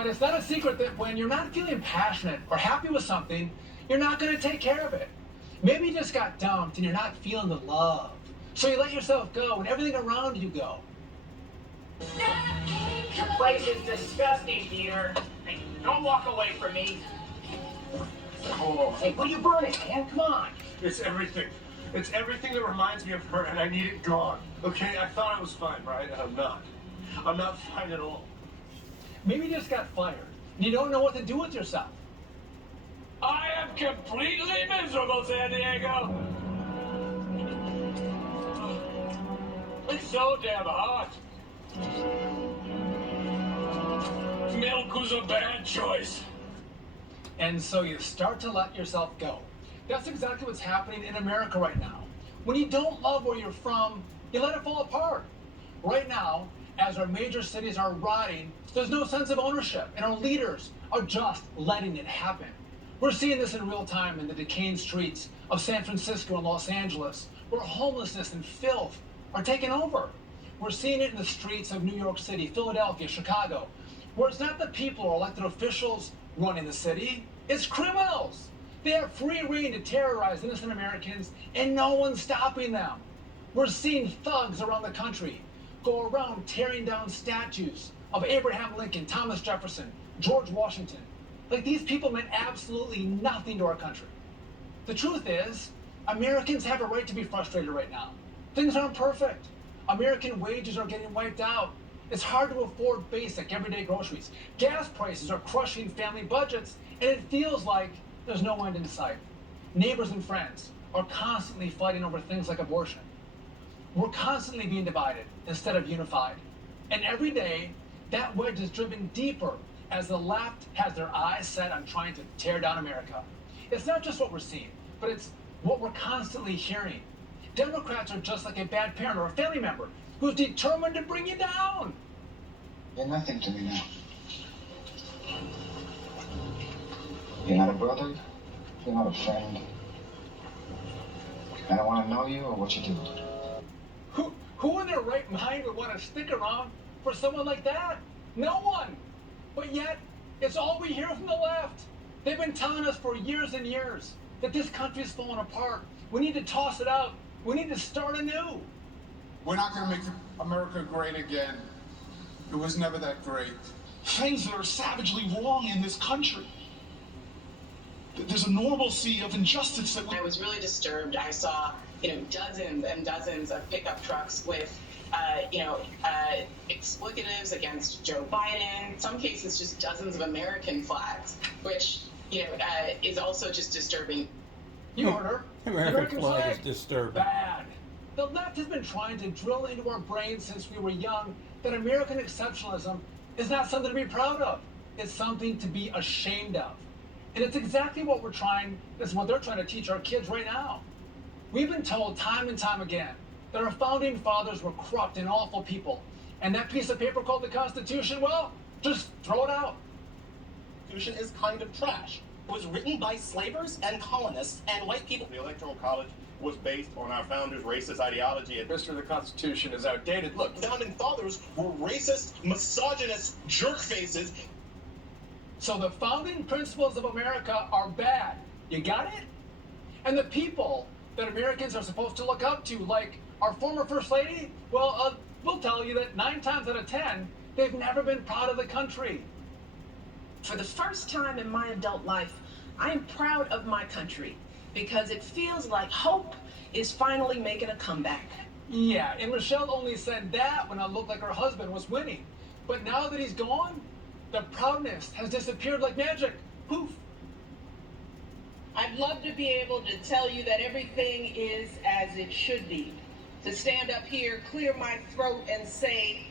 But it's not a secret that when you're not feeling passionate or happy with something, you're not going to take care of it. Maybe you just got dumped and you're not feeling the love. So you let yourself go and everything around you go. Your place is disgusting, Peter. Hey, don't walk away from me. Oh, hey, what are you burning, man? Come on. It's everything. It's everything that reminds me of her, and I need it gone. Okay, I thought I was fine, right? And I'm not. I'm not fine at all. Maybe you just got fired and you don't know what to do with yourself. I am completely miserable, San Diego. It's so damn hot. Milk was a bad choice. And so you start to let yourself go. That's exactly what's happening in America right now. When you don't love where you're from, you let it fall apart. Right now, as our major cities are rotting, there's no sense of ownership, and our leaders are just letting it happen. We're seeing this in real time in the decaying streets of San Francisco and Los Angeles, where homelessness and filth are taking over. We're seeing it in the streets of New York City, Philadelphia, Chicago, where it's not the people or elected officials running the city, it's criminals. They have free rein to terrorize innocent Americans, and no one's stopping them. We're seeing thugs around the country go around tearing down statues of Abraham Lincoln, Thomas Jefferson, George Washington. Like these people meant absolutely nothing to our country. The truth is, Americans have a right to be frustrated right now. Things aren't perfect. American wages are getting wiped out. It's hard to afford basic, everyday groceries. Gas prices are crushing family budgets, and it feels like there's no end in sight. Neighbors and friends are constantly fighting over things like abortion. We're constantly being divided instead of unified. And every day, that wedge is driven deeper as the left has their eyes set on trying to tear down America. It's not just what we're seeing, but it's what we're constantly hearing. Democrats are just like a bad parent or a family member who's determined to bring you down. You're nothing to me now. You're not a brother. You're not a friend. I don't want to know you or what you do. Who in their right mind would want to stick around for someone like that? No one. But yet, it's all we hear from the left. They've been telling us for years and years that this country's falling apart. We need to toss it out. We need to start anew. We're not going to make America great again. It was never that great. Things that are savagely wrong in this country. There's a normalcy of injustice that I was really disturbed. I saw, dozens and dozens of pickup trucks with, explicatives against Joe Biden. In some cases, just dozens of American flags, which, is also just disturbing. You heard her. American flag is disturbing. Bad. The left has been trying to drill into our brains since we were young that American exceptionalism is not something to be proud of. It's something to be ashamed of. And it's exactly what they're trying to teach our kids right now. We've been told time and time again that our founding fathers were corrupt and awful people. And that piece of paper called the Constitution, well, just throw it out. The Constitution is kind of trash. It was written by slavers and colonists and white people. The Electoral College was based on our founders' racist ideology. The history of the Constitution is outdated. Look, the founding fathers were racist, misogynist jerk faces. So the founding principles of America are bad. You got it? And the people that Americans are supposed to look up to, like our former First Lady, well, we'll tell you that 9 times out of 10, they've never been proud of the country. For the first time in my adult life, I am proud of my country because it feels like hope is finally making a comeback. Yeah, and Michelle only said that when it looked like her husband was winning. But now that he's gone, the proudness has disappeared like magic. Poof. I'd love to be able to tell you that everything is as it should be. To stand up here, clear my throat, and say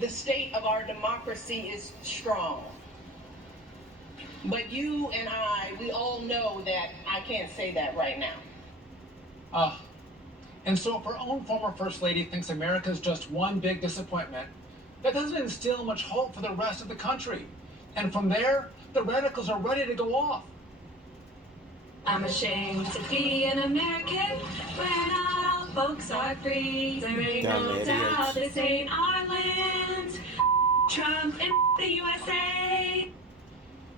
the state of our democracy is strong. But you and we all know that I can't say that right now. And so if our own former First Lady thinks America's just one big disappointment, that doesn't instill much hope for the rest of the country. And from there, the radicals are ready to go off. I'm ashamed to be an American when all folks are free. There ain't no doubt this ain't our land. Trump and the USA.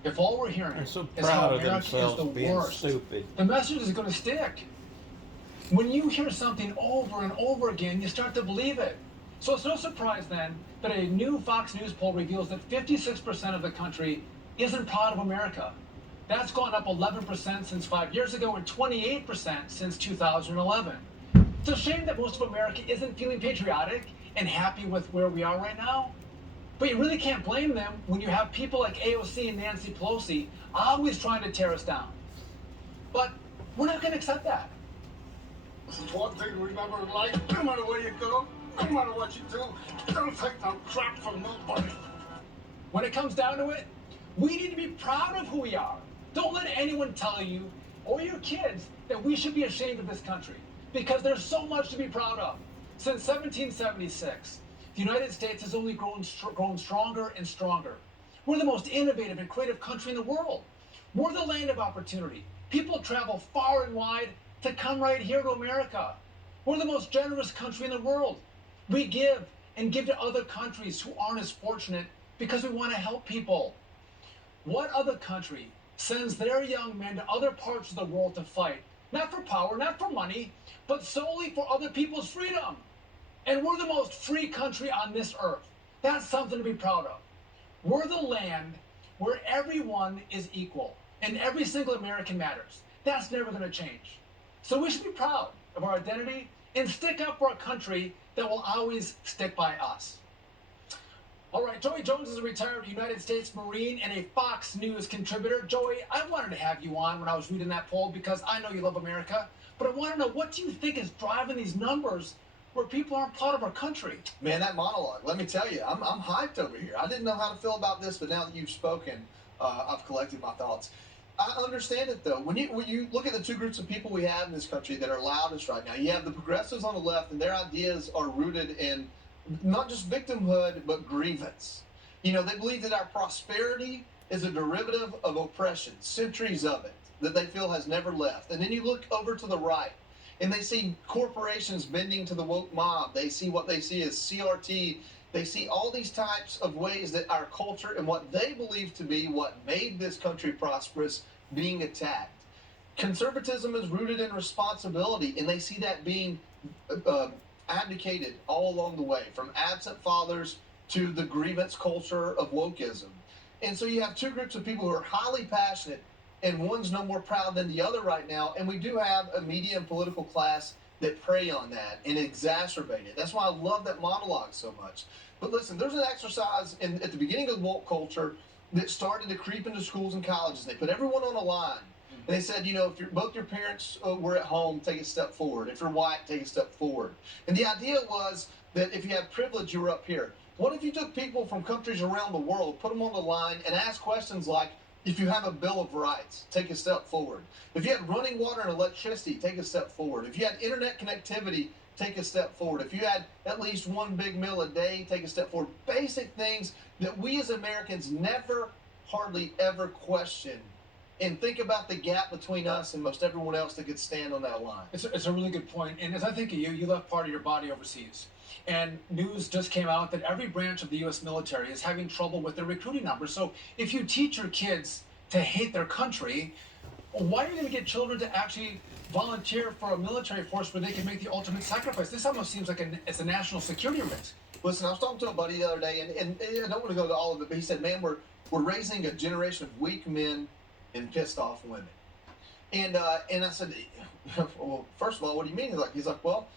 If all we're hearing They're so is how proud of America is themselves the being worst, stupid. the message is going to stick. When you hear something over and over again, you start to believe it. So it's no surprise then that a new Fox News poll reveals that 56% of the country isn't proud of America. That's gone up 11% since 5 years ago and 28% since 2011. It's a shame that most of America isn't feeling patriotic and happy with where we are right now. But you really can't blame them when you have people like AOC and Nancy Pelosi always trying to tear us down. But we're not going to accept that. It's one thing to remember in life, no matter where you go, no matter what you do, don't take no crap from nobody. When it comes down to it, we need to be proud of who we are. Don't let anyone tell you or your kids that we should be ashamed of this country, because there's so much to be proud of. Since 1776, the United States has only grown stronger and stronger. We're the most innovative and creative country in the world. We're the land of opportunity. People travel far and wide to come right here to America. We're the most generous country in the world. We give and give to other countries who aren't as fortunate because we want to help people. What other country sends their young men to other parts of the world to fight, not for power, not for money, but solely for other people's freedom? And we're the most free country on this earth. That's something to be proud of. We're the land where everyone is equal and every single American matters. That's never going to change. So we should be proud of our identity and stick up for a country that will always stick by us. All right, Joey Jones is a retired United States Marine and a Fox News contributor. Joey, I wanted to have you on when I was reading that poll because I know you love America, but I want to know, what do you think is driving these numbers where people aren't proud of our country? Man, that monologue, let me tell you, I'm hyped over here. I didn't know how to feel about this, but now that you've spoken, I've collected my thoughts. I understand it, though. When you look at the two groups of people we have in this country that are loudest right now, you have the progressives on the left, and their ideas are rooted in not just victimhood, but grievance. You know, they believe that our prosperity is a derivative of oppression, centuries of it, that they feel has never left. And then you look over to the right, and they see corporations bending to the woke mob. They see what they see as CRT. They see all these types of ways that our culture and what they believe to be what made this country prosperous being attacked. Conservatism is rooted in responsibility, and they see that being abdicated all along the way, from absent fathers to the grievance culture of wokeism. And so you have two groups of people who are highly passionate, and one's no more proud than the other right now. And we do have a media and political class that prey on that and exacerbate it. That's why I love that monologue so much. But listen, there's an exercise at the beginning of woke culture that started to creep into schools and colleges. They put everyone on a line. And they said, you know, if both your parents were at home, take a step forward. If you're white, take a step forward. And the idea was that if you had privilege, you were up here. What if you took people from countries around the world, put them on the line, and asked questions like, if you have a Bill of Rights, take a step forward. If you had running water and electricity, take a step forward. If you had internet connectivity, take a step forward. If you had at least one big meal a day, take a step forward. Basic things that we as Americans never, hardly ever question. And think about the gap between us and most everyone else that could stand on that line. It's a really good point. And as I think of you, you left part of your body overseas. And news just came out that every branch of the U.S. military is having trouble with their recruiting numbers. So if you teach your kids to hate their country, why are you going to get children to actually volunteer for a military force where they can make the ultimate sacrifice? This almost seems like it's a national security risk. Listen, I was talking to a buddy the other day, and I don't want to go to all of it, but he said, man, we're raising a generation of weak men and pissed off women. And I said, well, first of all, what do you mean? He's like, well,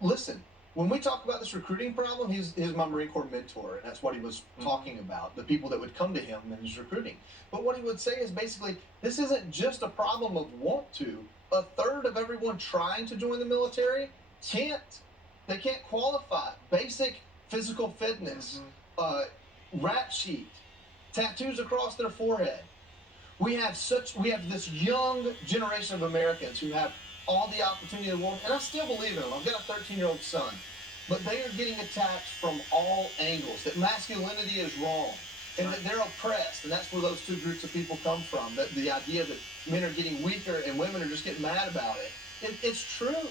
listen, when we talk about this recruiting problem, he's my Marine Corps mentor, and that's what he was talking about, the people that would come to him in his recruiting. But what he would say is basically, this isn't just a problem of want to. A third of everyone trying to join the military can't. They can't qualify. Basic physical fitness, rap sheet, tattoos across their forehead. We have this young generation of Americans who have all the opportunity in the world, and I still believe in them. I've got a 13-year-old son, but they are getting attacked from all angles, that masculinity is wrong, and that they're oppressed, and that's where those two groups of people come from, that the idea that men are getting weaker and women are just getting mad about it. It's true,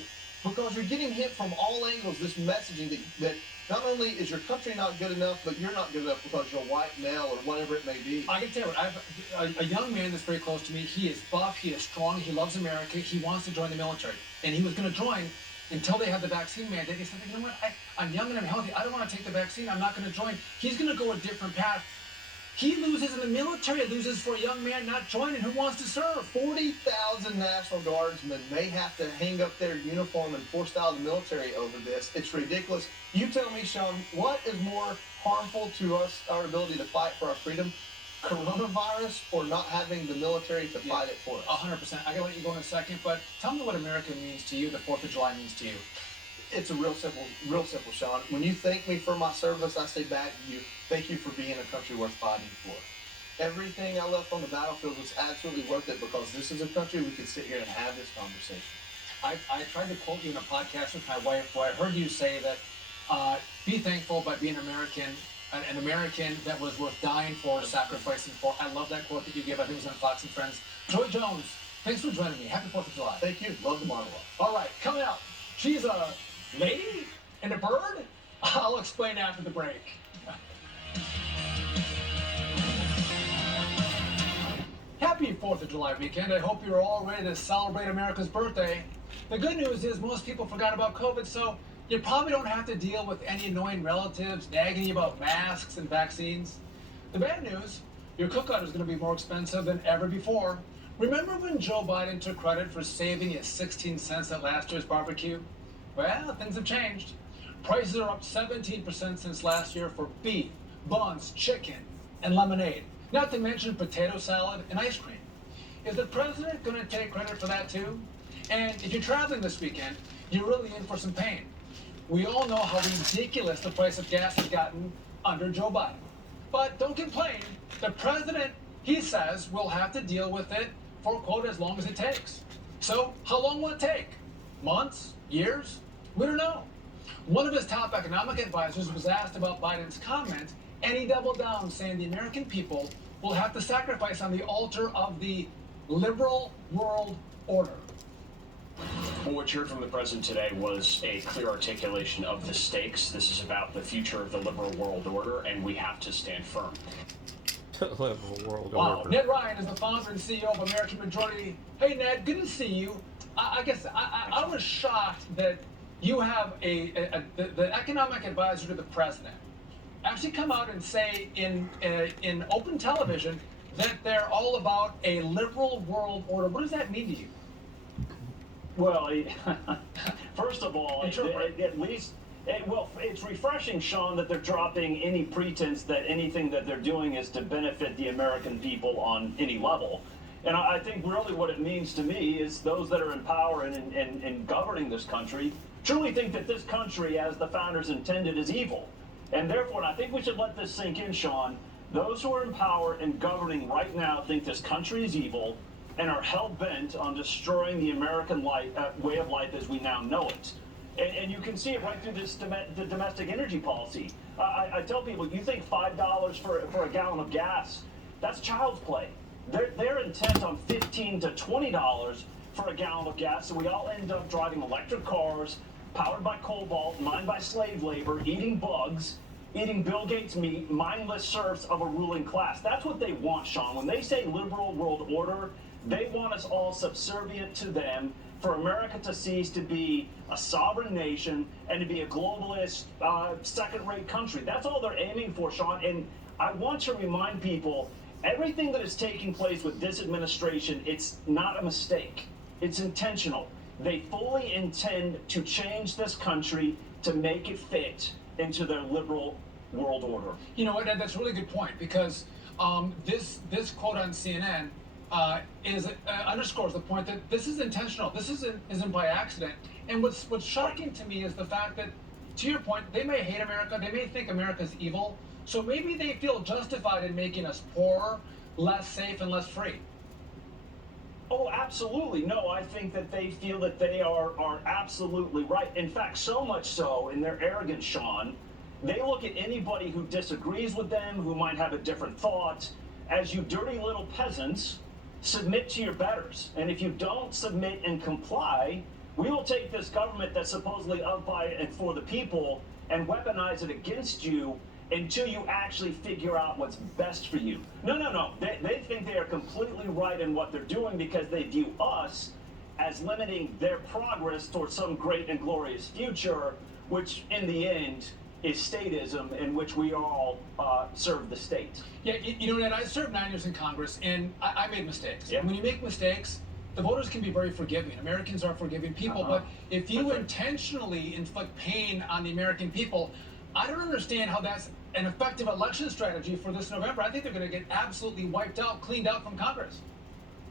because you're getting hit from all angles, this messaging that not only is your country not good enough, but you're not good enough because you're white, male, or whatever it may be. I can tell you what, I have a young man that's very close to me. He is buff, he is strong, he loves America, he wants to join the military. And he was going to join until they had the vaccine mandate. He said, you know what, I'm young and I'm healthy, I don't want to take the vaccine, I'm not going to join. He's going to go a different path. He loses in the military, loses for a young man not joining who wants to serve. 40,000 National Guardsmen may have to hang up their uniform and force out of the military over this. It's ridiculous. You tell me, Sean, what is more harmful to us, our ability to fight for our freedom? Coronavirus or not having the military to fight it for us? 100%. I gotta let you go in a second, but tell me what America means to you, the 4th of July means to you. It's a real simple, Sean. When you thank me for my service, I say back to you, thank you for being a country worth fighting for. Everything I left on the battlefield was absolutely worth it because this is a country we could sit here and have this conversation. I tried to quote you in a podcast with my wife where I heard you say that be thankful by being American, an American that was worth dying for, sacrificing for. I love that quote that you gave. I think it was on Fox and Friends. Joy Jones, thanks for joining me. Happy 4th of July. Thank you. Love the monologue. All right, coming up. She's a lady and a bird? I'll explain after the break. Happy 4th of July weekend. I hope you're all ready to celebrate America's birthday. The good news is most people forgot about COVID, so you probably don't have to deal with any annoying relatives nagging you about masks and vaccines. The bad news, your cookout is going to be more expensive than ever before. Remember when Joe Biden took credit for saving you 16 cents at last year's barbecue? Well, things have changed. Prices are up 17% since last year for beef, buns, chicken, and lemonade. Not to mention potato salad and ice cream. Is the president going to take credit for that too? And if you're traveling this weekend, you're really in for some pain. We all know how ridiculous the price of gas has gotten under Joe Biden. But don't complain. The president, he says, will have to deal with it for, quote, as long as it takes. So how long will it take? Months? Years? We don't know. One of his top economic advisors was asked about Biden's comment, and he doubled down, saying the American people will have to sacrifice on the altar of the liberal world order. Well, what you heard from the president today was a clear articulation of the stakes. This is about the future of the liberal world order, and we have to stand firm. Liberal world Wow. order. Ned Ryan is the founder and CEO of American Majority. Hey, Ned, good to see you. I guess I was shocked that you have the economic advisor to the president actually come out and say in open television that they're all about a liberal world order. What does that mean to you? Well, first of all, at least, well, it's refreshing, Sean, that they're dropping any pretense that anything that they're doing is to benefit the American people on any level. And I think really what it means to me is those that are in power and governing this country truly think that this country, as the founders intended, is evil. And therefore, and I think we should let this sink in, Sean, those who are in power and governing right now think this country is evil and are hell-bent on destroying the American way of life as we now know it. And you can see it right through the domestic energy policy. I tell people, you think $5 for a gallon of gas, that's child's play. They're intent on $15 to $20 for a gallon of gas, so we all end up driving electric cars, powered by cobalt, mined by slave labor, eating bugs, eating Bill Gates meat, mindless serfs of a ruling class. That's what they want, Sean. When they say liberal world order, they want us all subservient to them, for America to cease to be a sovereign nation and to be a globalist, second-rate country. That's all they're aiming for, Sean. And I want to remind people, everything that is taking place with this administration, it's not a mistake. It's intentional. They fully intend to change this country to make it fit into their liberal world order. You know what, Ed, that's a really good point, because this quote on CNN underscores the point that this is intentional. This isn't by accident. And what's shocking to me is the fact that, to your point, they may hate America, they may think America's evil, so maybe they feel justified in making us poorer, less safe, and less free. Oh, absolutely. No, I think that they feel that they are absolutely right. In fact, so much so, in their arrogance, Sean, they look at anybody who disagrees with them, who might have a different thought, as you dirty little peasants, submit to your betters. And if you don't submit and comply, We will take this government that's supposedly of, by, and for the people and weaponize it against you until you actually figure out what's best for you. No. They think they are completely right in what they're doing because they view us as limiting their progress towards some great and glorious future, which in the end is statism, in which we all serve the state. Yeah, you know, Ned, I served 9 years in Congress, and I made mistakes. Yeah. And when you make mistakes, the voters can be very forgiving. Americans are forgiving people, but if you intentionally inflict pain on the American people, I don't understand how that's an effective election strategy for this November. I think they're going to get absolutely wiped out, cleaned out from Congress.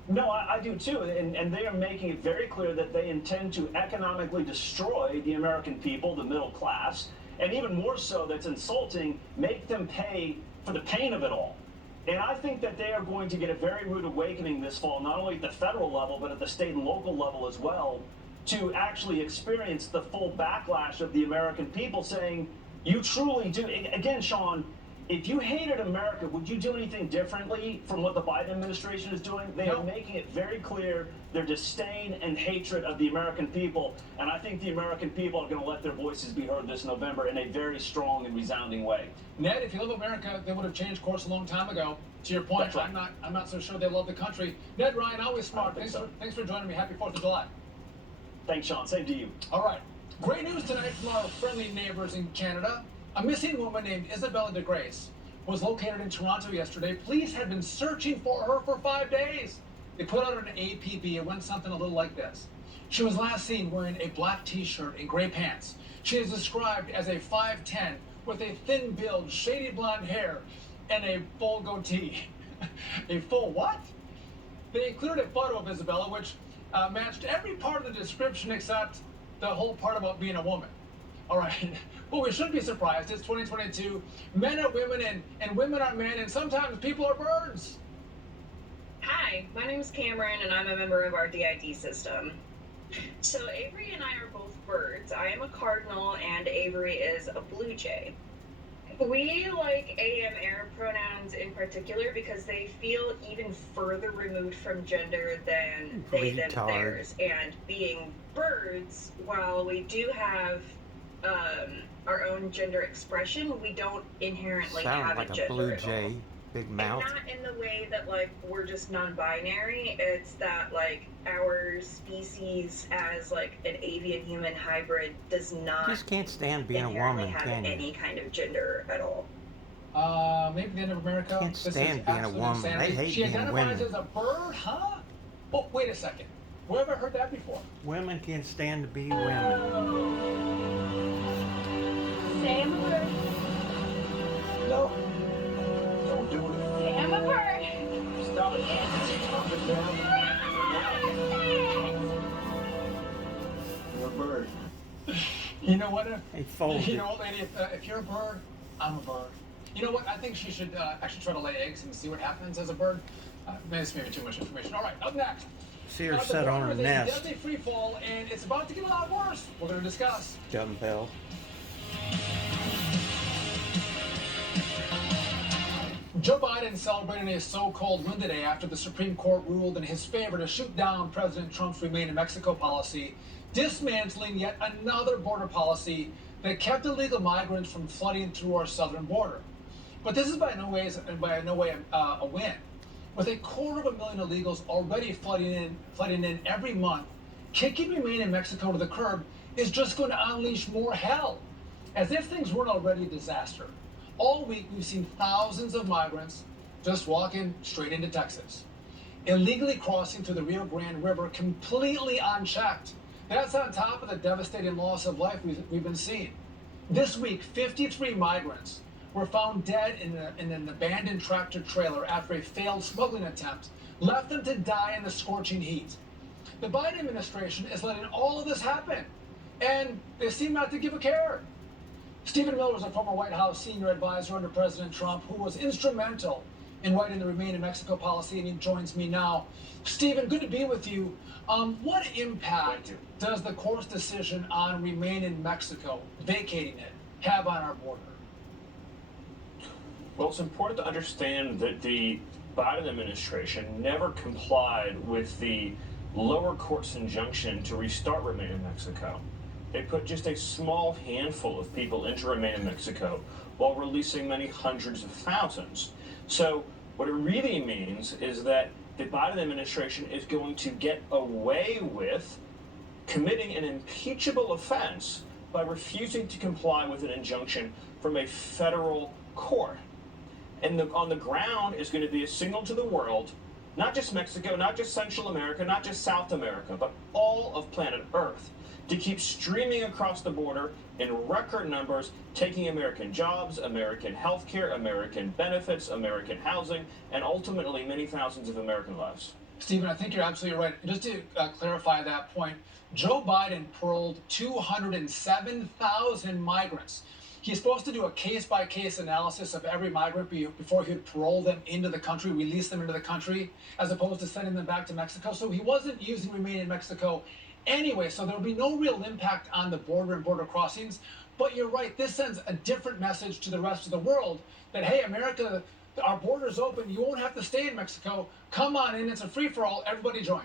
No, I do too, and they are making it very clear that they intend to economically destroy the American people, the middle class, and even more so, that's insulting, make them pay for the pain of it all. And I think that they are going to get a very rude awakening this fall, not only at the federal level, but at the state and local level as well, to actually experience the full backlash of the American people saying, you truly do. Again, Sean, if you hated America, would you do anything differently from what the Biden administration is doing? They are making it very clear their disdain and hatred of the American people, and I think the American people are going to let their voices be heard this November in a very strong and resounding way. Ned, if you love America, they would have changed course a long time ago. To your point, That's right. I'm not so sure they love the country. Ned Ryan, always smart. Thanks for joining me. Happy 4th of July. Thanks, Sean. Same to you. All right. Great news tonight from our friendly neighbors in Canada. A missing woman named Isabella DeGrace was located in Toronto yesterday. Police had been searching for her for 5 days. They put out an APB. It went something a little like this. She was last seen wearing a black t-shirt and gray pants. She is described as a 5'10", with a thin build, shady blonde hair, and a full goatee. A full what? They included a photo of Isabella, which matched every part of the description except the whole part about being a woman. All right. Well, we shouldn't be surprised. It's 2022. Men are women, and women are men, and sometimes people are birds. Hi, my name is Cameron, and I'm a member of our DID system. So Avery and I are both birds. I am a cardinal, and Avery is a blue jay. We like AM air pronouns in particular because they feel even further removed from gender than they, them, theirs. And being birds, while we do have our own gender expression, we don't inherently have like a gender blue at jay, all. big mouth. And not in the way that, like, we're just non-binary. It's that, like, our species as, like, an avian-human hybrid does not You just can't stand being a inherently woman, have can you? any kind of gender at all. Maybe the end of America. Can't This is stand being a absolute woman. They insanity. hate She being identifies women. as a bird, huh? Oh, wait a second. Where have I heard that before? Women can't stand to be women. Say I'm a bird. No. Don't do it. Say I'm a bird. Stop it. Stop it now. You're a bird. You know what? Hey, fold You it. know what, lady? If you're a bird, I'm a bird. You know what? I think she should actually try to lay eggs and see what happens as a bird. This may be too much information. All right, up next. See her The set on border her is a nest. deadly free fall, and it's about to get a lot worse. We're going to discuss. Dumbbell. Joe Biden celebrating a so-called win today after the Supreme Court ruled in his favor to shoot down President Trump's Remain in Mexico policy, dismantling yet another border policy that kept illegal migrants from flooding through our southern border. But this is by no way a win. With 250,000 illegals already flooding in every month, kicking Remain in Mexico to the curb is just going to unleash more hell. As if things weren't already a disaster. All week, we've seen thousands of migrants just walking straight into Texas, illegally crossing through the Rio Grande River completely unchecked. That's on top of the devastating loss of life we've been seeing. This week, 53 migrants were found dead in an abandoned tractor trailer after a failed smuggling attempt left them to die in the scorching heat. The Biden administration is letting all of this happen, and they seem not to give a care. Stephen Miller was a former White House senior advisor under President Trump who was instrumental in writing the Remain in Mexico policy, and he joins me now. Stephen, good to be with you. What impact does the court's decision on Remain in Mexico, vacating it, have on our border? Well, it's important to understand that the Biden administration never complied with the lower court's injunction to restart Remain in Mexico. They put just a small handful of people into Remain in Mexico while releasing many hundreds of thousands. So what it really means is that the Biden administration is going to get away with committing an impeachable offense by refusing to comply with an injunction from a federal court. And on the ground is going to be a signal to the world, not just Mexico, not just Central America, not just South America, but all of planet Earth, to keep streaming across the border in record numbers, taking American jobs, American healthcare, American benefits, American housing, and ultimately many thousands of American lives. Stephen, I think you're absolutely right. Just to clarify that point, Joe Biden paroled 207,000 migrants. He's supposed to do a case-by-case analysis of every migrant before he would parole them into the country, release them into the country, as opposed to sending them back to Mexico. So he wasn't using Remain in Mexico anyway, so there'll be no real impact on the border and border crossings. But you're right, this sends a different message to the rest of the world that, hey, America, our border's open, you won't have to stay in Mexico. Come on in, it's a free-for-all, everybody join.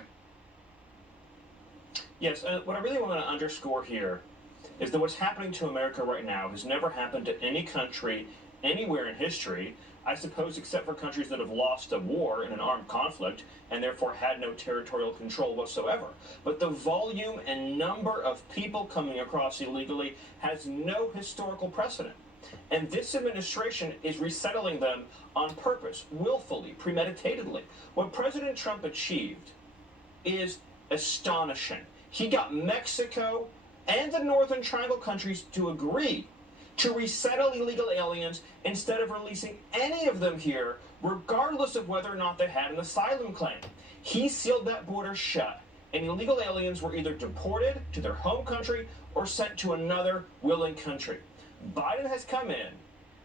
Yes, what I really want to underscore here is that what's happening to America right now has never happened to any country anywhere in history, I suppose, except for countries that have lost a war in an armed conflict and therefore had no territorial control whatsoever. But the volume and number of people coming across illegally has no historical precedent. And this administration is resettling them on purpose, willfully, premeditatedly. What President Trump achieved is astonishing. He got Mexico and the Northern Triangle countries to agree to resettle illegal aliens instead of releasing any of them here, regardless of whether or not they had an asylum claim. He sealed that border shut, and illegal aliens were either deported to their home country or sent to another willing country. Biden has come in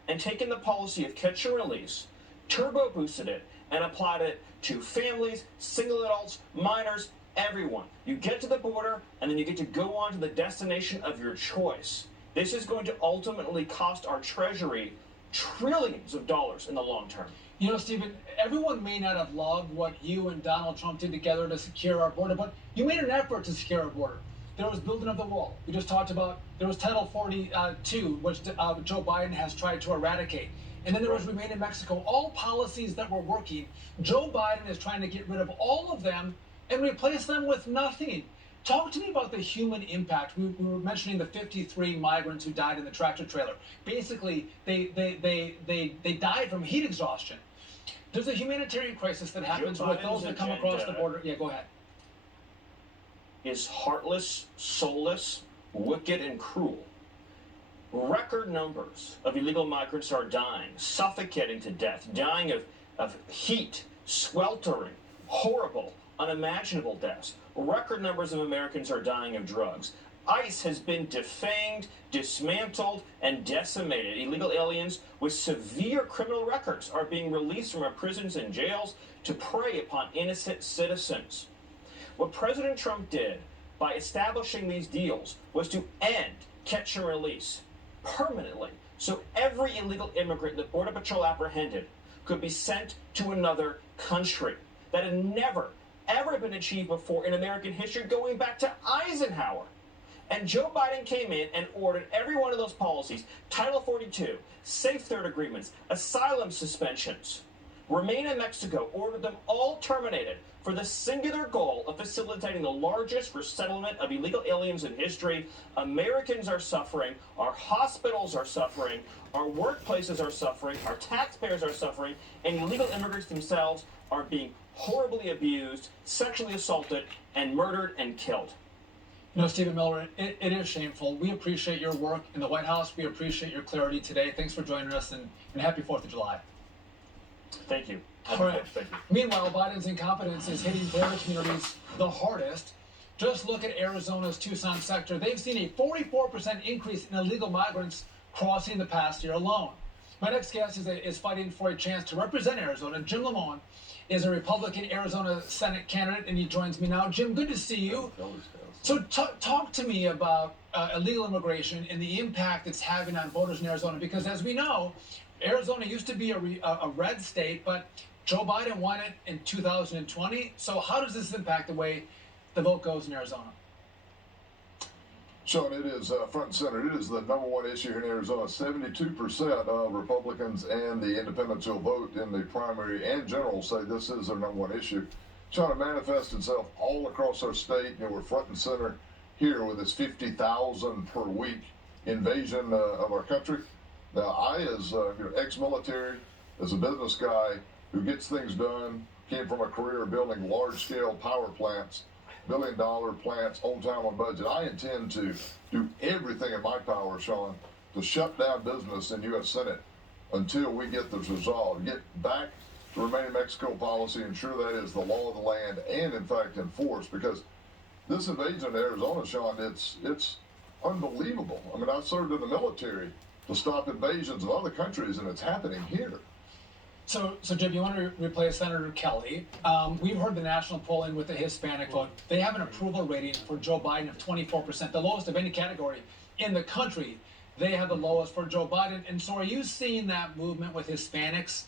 and taken the policy of catch and release, turbo boosted it, and applied it to families, single adults, minors, everyone. You get to the border, and then you get to go on to the destination of your choice. This is going to ultimately cost our Treasury trillions of dollars in the long term. You know, Stephen, everyone may not have loved what you and Donald Trump did together to secure our border, but you made an effort to secure our border. There was building of the wall. We just talked about, there was Title 42, which Joe Biden has tried to eradicate. And then there was Remain in Mexico. All policies that were working, Joe Biden is trying to get rid of all of them and replace them with nothing. Talk to me about the human impact. We were mentioning the 53 migrants who died in the tractor trailer. Basically, they died from heat exhaustion. There's a humanitarian crisis that happens with those that come across the border. Yeah, go ahead. Is heartless, soulless, wicked, and cruel. Record numbers of illegal migrants are dying, suffocating to death, dying of heat, sweltering, horrible, unimaginable deaths. Record numbers of Americans are dying of drugs. ICE has been defanged, dismantled, and decimated. Illegal aliens with severe criminal records are being released from our prisons and jails to prey upon innocent citizens. What President Trump did by establishing these deals was to end catch and release permanently, so every illegal immigrant that Border Patrol apprehended could be sent to another country. That had never, ever been achieved before in American history, going back to Eisenhower. And Joe Biden came in and ordered every one of those policies, Title 42, Safe Third Agreements, asylum suspensions, Remain in Mexico, ordered them all terminated for the singular goal of facilitating the largest resettlement of illegal aliens in history. Americans are suffering, our hospitals are suffering, our workplaces are suffering, our taxpayers are suffering, and illegal immigrants themselves are being horribly abused, sexually assaulted, and murdered and killed. You know, Stephen Miller, it is shameful. We appreciate your work in the White House. We appreciate your clarity today. Thanks for joining us, and happy 4th of July. Thank you. All right. Thank you. Meanwhile, Biden's incompetence is hitting border communities the hardest. Just look at Arizona's Tucson sector. They've seen a 44% increase in illegal migrants crossing the past year alone. My next guest is fighting for a chance to represent Arizona. Jim Lamone is a Republican Arizona Senate candidate, and he joins me now. Jim, good to see you. So talk to me about illegal immigration and the impact it's having on voters in Arizona, because as we know, Arizona used to be a red state, but Joe Biden won it in 2020. So how does this impact the way the vote goes in Arizona. Sean, it is front and center. It is the number one issue here in Arizona. 72% of Republicans and the independents who vote in the primary and general say this is their number one issue. Trying to manifest itself all across our state. We're front and center here with this 50,000 per week invasion of our country. Now, I, as ex-military, as a business guy who gets things done, came from a career building large-scale power plants, billion-dollar plants, on time, on budget. I intend to do everything in my power, Sean, to shut down business in U.S. Senate until we get this resolved. Get back to Remain in Mexico policy, ensure that is the law of the land, and in fact enforced. Because this invasion of Arizona, Sean, it's unbelievable. I mean, I served in the military to stop invasions of other countries, and it's happening here. So Jim, you want to replace Senator Kelly. We've heard the national polling with the Hispanic vote. They have an approval rating for Joe Biden of 24%, the lowest of any category in the country. They have the lowest for Joe Biden. And so are you seeing that movement with Hispanics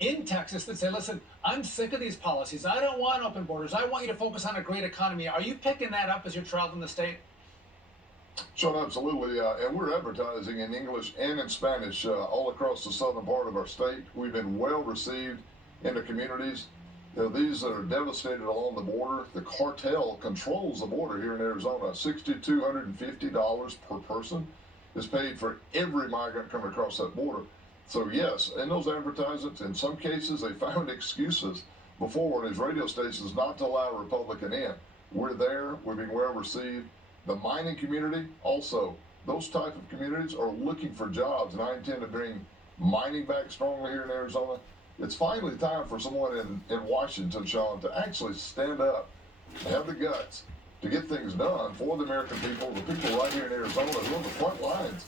in Texas that say, listen, I'm sick of these policies. I don't want open borders. I want you to focus on a great economy. Are you picking that up as you're traveling the state? Sean, absolutely. And we're advertising in English and in Spanish all across the southern part of our state. We've been well received in the communities. These are devastated along the border. The cartel controls the border here in Arizona. $6,250 per person is paid for every migrant coming across that border. So yes, in those advertisements, in some cases, they found excuses before on these radio stations not to allow a Republican in. We're there. We're being well received. The mining community, also, those type of communities are looking for jobs, and I intend to bring mining back strongly here in Arizona. It's finally time for someone in Washington, Sean, to actually stand up, have the guts to get things done for the American people, the people right here in Arizona who are on the front lines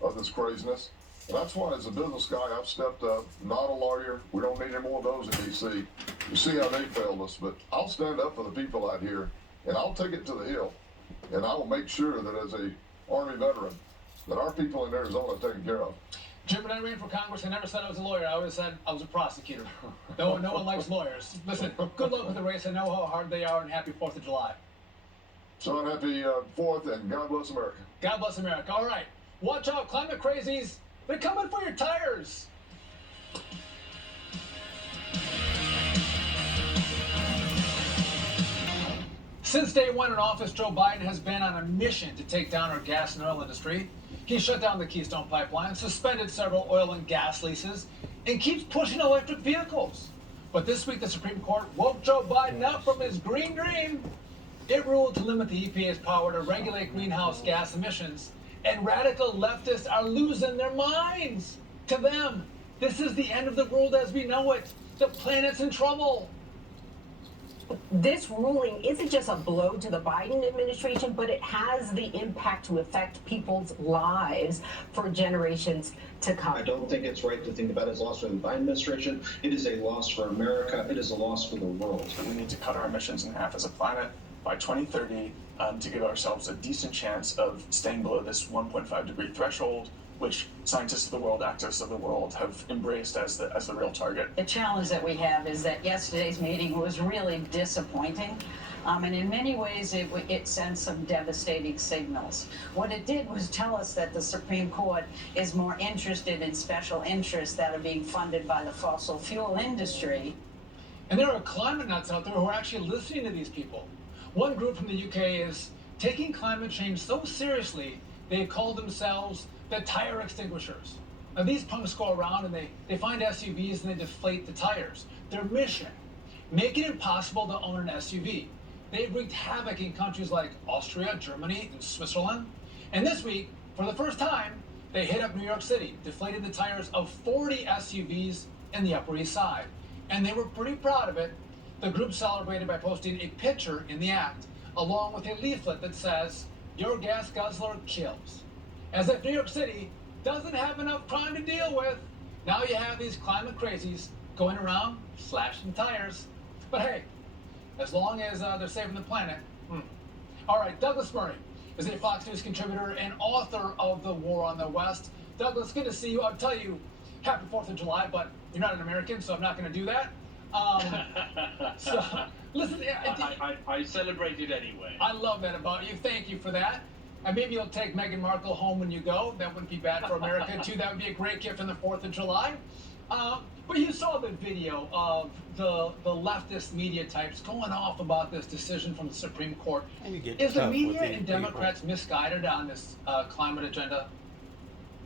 of this craziness. And that's why, as a business guy, I've stepped up, not a lawyer. We don't need any more of those in D.C. You see how they failed us, but I'll stand up for the people out here, and I'll take it to the hill. And I will make sure that as a Army veteran, that our people in Arizona are taken care of. Jim, when I ran for Congress, I never said I was a lawyer. I always said I was a prosecutor. No one likes lawyers. Listen, good luck with the race. I know how hard they are, and happy 4th of July. So happy 4th, and God bless America. God bless America. All right. Watch out, climate crazies. They're coming for your tires. Since day one in office, Joe Biden has been on a mission to take down our gas and oil industry. He shut down the Keystone Pipeline, suspended several oil and gas leases, and keeps pushing electric vehicles. But this week, the Supreme Court woke Joe Biden up from his green dream. It ruled to limit the EPA's power to regulate greenhouse gas emissions, and radical leftists are losing their minds. To them, this is the end of the world as we know it. The planet's in trouble. This ruling isn't just a blow to the Biden administration, but it has the impact to affect people's lives for generations to come. I don't think it's right to think about it as a loss for the Biden administration. It is a loss for America. It is a loss for the world. We need to cut our emissions in half as a planet by 2030 to give ourselves a decent chance of staying below this 1.5 degree threshold, which scientists of the world, activists of the world have embraced as the real target. The challenge that we have is that yesterday's meeting was really disappointing. And in many ways, it sent some devastating signals. What it did was tell us that the Supreme Court is more interested in special interests that are being funded by the fossil fuel industry. And there are climate nuts out there who are actually listening to these people. One group from the UK is taking climate change so seriously, they call themselves the tire extinguishers. Now these punks go around and they find SUVs and they deflate the tires. Their mission, make it impossible to own an SUV. They've wreaked havoc in countries like Austria, Germany, and Switzerland. And this week, for the first time, they hit up New York City, deflated the tires of 40 SUVs in the Upper East Side. And they were pretty proud of it. The group celebrated by posting a picture in the act, along with a leaflet that says, "Your gas guzzler kills." As if New York City doesn't have enough crime to deal with, now you have these climate crazies going around slashing tires. But hey, as long as they're saving the planet. All right, Douglas Murray is a Fox News contributor and author of The War on the West. Douglas, good to see you. I'll tell you, happy 4th of July, but you're not an American, so I'm not going to do that. So, listen, I celebrated anyway. I love that about you. Thank you for that. And maybe you'll take Meghan Markle home when you go. That wouldn't be bad for America, too. That would be a great gift on the 4th of July. But you saw the video of the leftist media types going off about this decision from the Supreme Court. Is the media and Democrats misguided on this climate agenda?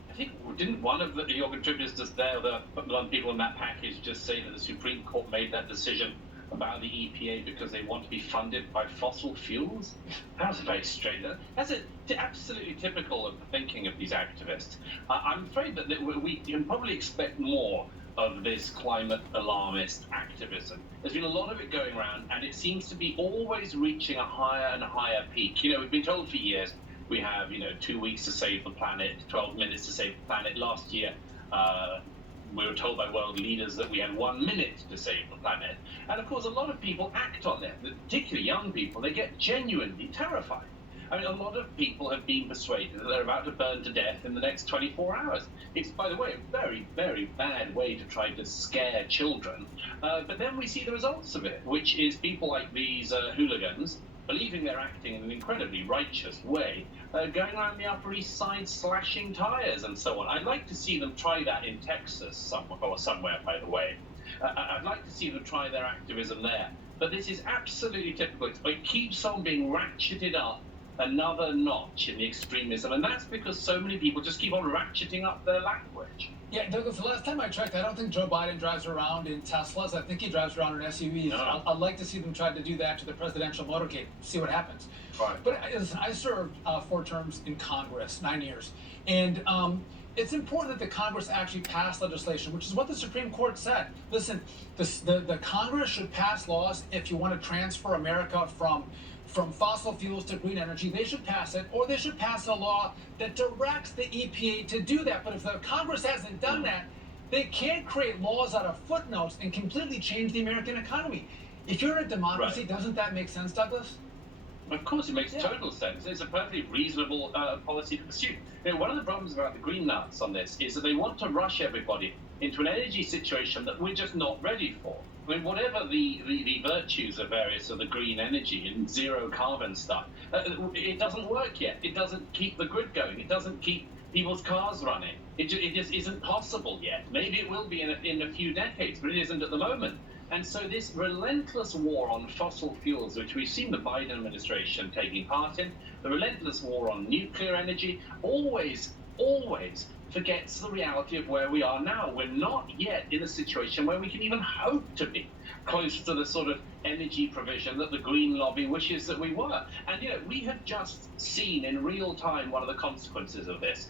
I think, didn't one of your contributors just there, one people in that package, just say that the Supreme Court made that decision about the EPA because they want to be funded by fossil fuels? That was very strange. That's absolutely typical of the thinking of these activists. I'm afraid that we can probably expect more of this climate alarmist activism. There's been a lot of it going around, and it seems to be always reaching a higher and higher peak. We've been told for years we have, 2 weeks to save the planet, 12 minutes to save the planet. Last year, we were told by world leaders that we had 1 minute to save the planet. And of course, a lot of people act on that, particularly young people. They get genuinely terrified. I mean, a lot of people have been persuaded that they're about to burn to death in the next 24 hours. It's, by the way, a very, very bad way to try to scare children. But then we see the results of it, which is people like these hooligans, believing they're acting in an incredibly righteous way, going around the Upper East Side slashing tires and so on. I'd like to see them try that in Texas somewhere, by the way. I'd like to see them try their activism there. But this is absolutely typical. It keeps on being ratcheted up another notch in the extremism, and that's because so many people just keep on ratcheting up their language. Yeah, Douglas, the last time I checked, I don't think Joe Biden drives around in Teslas. I think he drives around in SUVs. No. I'd like to see them try to do that to the presidential motorcade, see what happens. Right. But listen, I served 4 terms in Congress, 9 years, and it's important that the Congress actually pass legislation, which is what the Supreme Court said. Listen, the Congress should pass laws if you want to transfer America from fossil fuels to green energy. They should pass it, or they should pass a law that directs the EPA to do that. But if the Congress hasn't done that, they can't create laws out of footnotes and completely change the American economy. If you're in a democracy, Right. Doesn't that make sense, Douglas? Of course, it makes total sense. It's a perfectly reasonable policy to pursue. One of the problems about the Green Nuts on this is that they want to rush everybody into an energy situation that we're just not ready for. I mean, whatever the virtues of various of the green energy and zero carbon stuff, it doesn't work yet. It doesn't keep the grid going. It doesn't keep people's cars running. It just isn't possible yet. Maybe it will be in a few decades, but it isn't at the moment. And so this relentless war on fossil fuels, which we've seen the Biden administration taking part in, the relentless war on nuclear energy, always forgets the reality of where we are now. We're not yet in a situation where we can even hope to be close to the sort of energy provision that the green lobby wishes that we were. And, we have just seen in real time one of the consequences of this.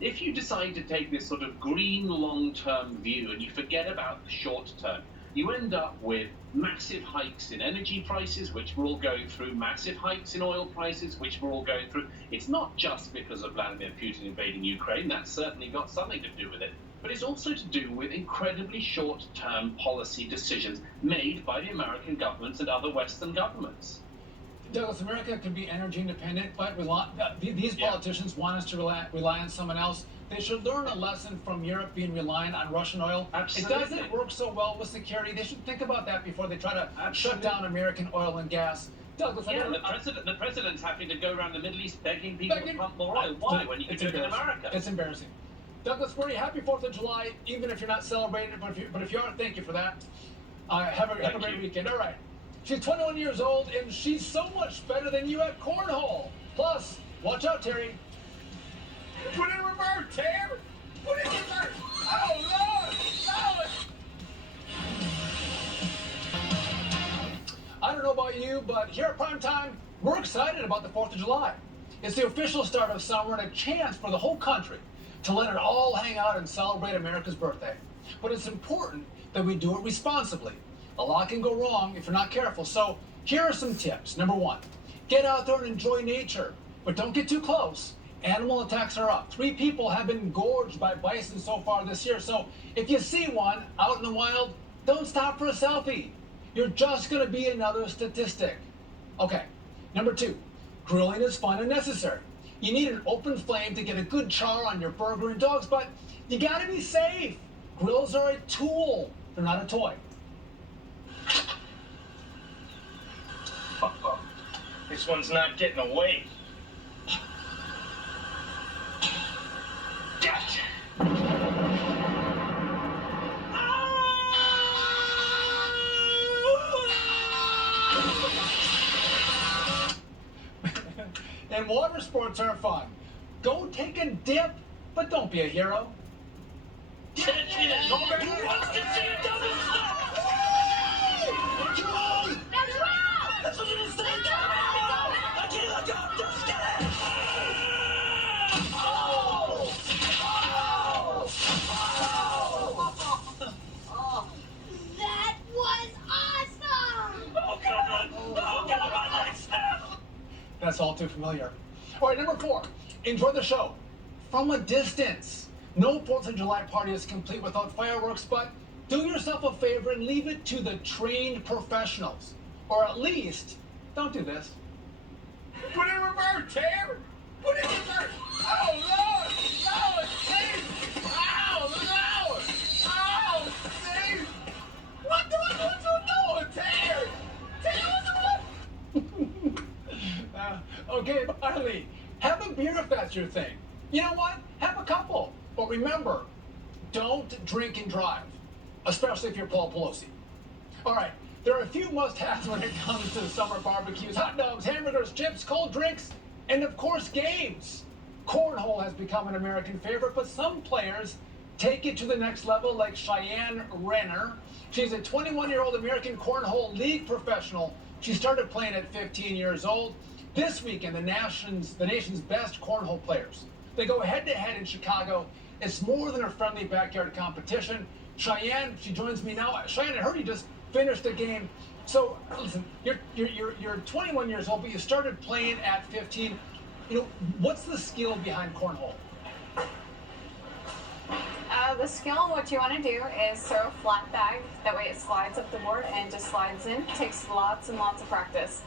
If you decide to take this sort of green long-term view and you forget about the short term, you end up with massive hikes in energy prices, which we're all going through, massive hikes in oil prices, which we're all going through. It's not just because of Vladimir Putin invading Ukraine. That's certainly got something to do with it. But it's also to do with incredibly short-term policy decisions made by the American government and other Western governments. Douglas, America could be energy independent, but these politicians want us to rely on someone else. They should learn a lesson from Europe being reliant on Russian oil. Absolutely. It doesn't work so well with security. They should think about that before they try to shut down American oil and gas. Douglas, the president's having to go around the Middle East begging people to pump more oil. Why? When you can do it in America? It's embarrassing. Douglas, we're happy 4th of July, even if you're not celebrating it. But if you are, thank you for that. Have a great weekend. All right. She's 21 years old, and she's so much better than you at cornhole. Plus, watch out, Terry. Put it in reverse, Terry. Put it in reverse. Oh, Lord. Lord. I don't know about you, but here at Primetime, we're excited about the 4th of July. It's the official start of summer and a chance for the whole country to let it all hang out and celebrate America's birthday. But it's important that we do it responsibly. A lot can go wrong if you're not careful. So here are some tips. Number 1, get out there and enjoy nature, but don't get too close. Animal attacks are up. 3 people have been gorged by bison so far this year. So if you see one out in the wild, don't stop for a selfie. You're just going to be another statistic. Okay. Number 2, grilling is fun and necessary. You need an open flame to get a good char on your burger and dogs, but you got to be safe. Grills are a tool. They're not a toy. This one's not getting away. Gotcha! And water sports are fun. Go take a dip, but don't be a hero. That was awesome! Oh God, my legs now! That's all too familiar. All right, number 4. Enjoy the show from a distance. No 4th of July party is complete without fireworks, but do yourself a favor and leave it to the trained professionals. Or at least, don't do this. Put it in reverse, Tam! Put it in reverse! Oh, Lord! Lord, Steve! Oh, Lord! Oh, Steve! What you doing, Tam? Tam, Okay, finally, have a beer if that's your thing. You know what? Have a couple. But remember, don't drink and drive, especially if you're Paul Pelosi. All right, there are a few must-haves when it comes to summer barbecues: hot dogs, hamburgers, chips, cold drinks, and of course, games. Cornhole has become an American favorite, but some players take it to the next level, like Cheyenne Renner. She's a 21-year-old American Cornhole League professional. She started playing at 15 years old. This weekend, the nation's best cornhole players, they go head-to-head in Chicago. It's more than a friendly backyard competition. Cheyenne, she joins me now. Cheyenne, I heard you just finished the game. So listen, you're 21 years old, but you started playing at 15. You know, what's the skill behind cornhole? The skill, what you want to do is throw a flat bag. That way it slides up the board and just slides in. Takes lots and lots of practice.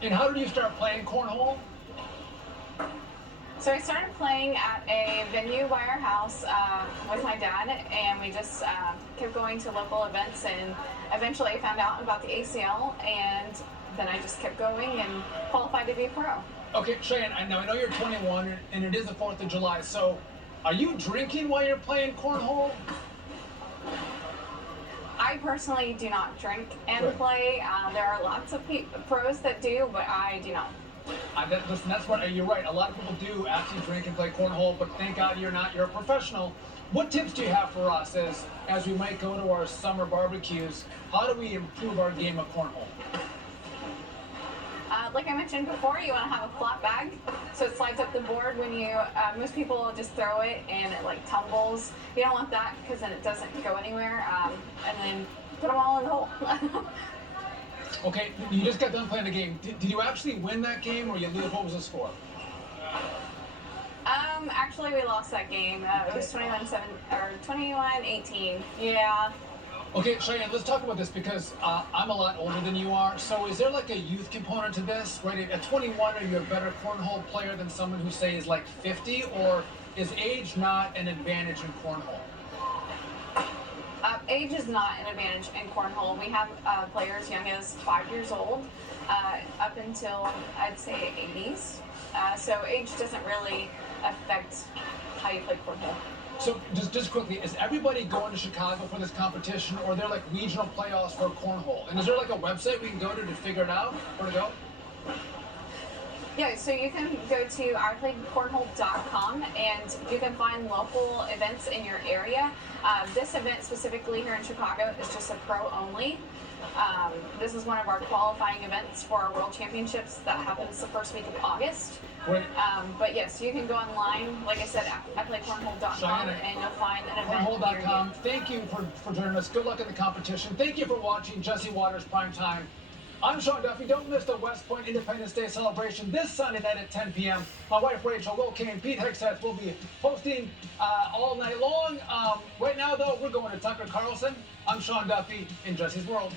And how did you start playing cornhole? So I started playing at a venue by our house with my dad, and we just kept going to local events, and eventually I found out about the ACL, and then I just kept going and qualified to be a pro. Okay, Cheyenne, I know you're 21, and it is the 4th of July, so are you drinking while you're playing cornhole? I personally do not drink and Good. play. There are lots of pros that do, but I do not. Listen, that's what you're right. A lot of people do actually drink and play cornhole, but thank God you're not. You're a professional. What tips do you have for us as we might go to our summer barbecues? How do we improve our game of cornhole? Like I mentioned before, you want to have a flat bag, so it slides up the board when you. Most people just throw it and it like tumbles. You don't want that because then it doesn't go anywhere. And then put them all in the hole. Okay, you just got done playing a game. Did you actually win that game, or you lose? What was the score? Actually, we lost that game. It was 21-7 or 21-18. Yeah. Okay, Cheyenne, let's talk about this because I'm a lot older than you are. So is there like a youth component to this? Right, at 21, are you a better cornhole player than someone who, say, is like 50? Or is age not an advantage in cornhole? Age is not an advantage in cornhole. We have players young as 5 years old up until, I'd say, 80s. So age doesn't really affect how you play cornhole. So just quickly, is everybody going to Chicago for this competition, or are there like regional playoffs for cornhole? And is there like a website we can go to figure it out where to go? Yeah, so you can go to ourplaycornhole.com and you can find local events in your area. This event specifically here in Chicago is just a pro only. This is one of our qualifying events for our World Championships that happens the first week of August. Great. But yes, you can go online, like I said, iPlayCornhole.com, and you'll find an event near you. Cornhole.com. Thank you for joining us. Good luck in the competition. Thank you for watching Jesse Waters Prime Time. I'm Sean Duffy. Don't miss the West Point Independence Day celebration this Sunday night at 10 p.m. My wife Rachel, Will Kane, Pete Hegseth will be hosting all night long. Right now, though, we're going to Tucker Carlson. I'm Sean Duffy in Jesse's World.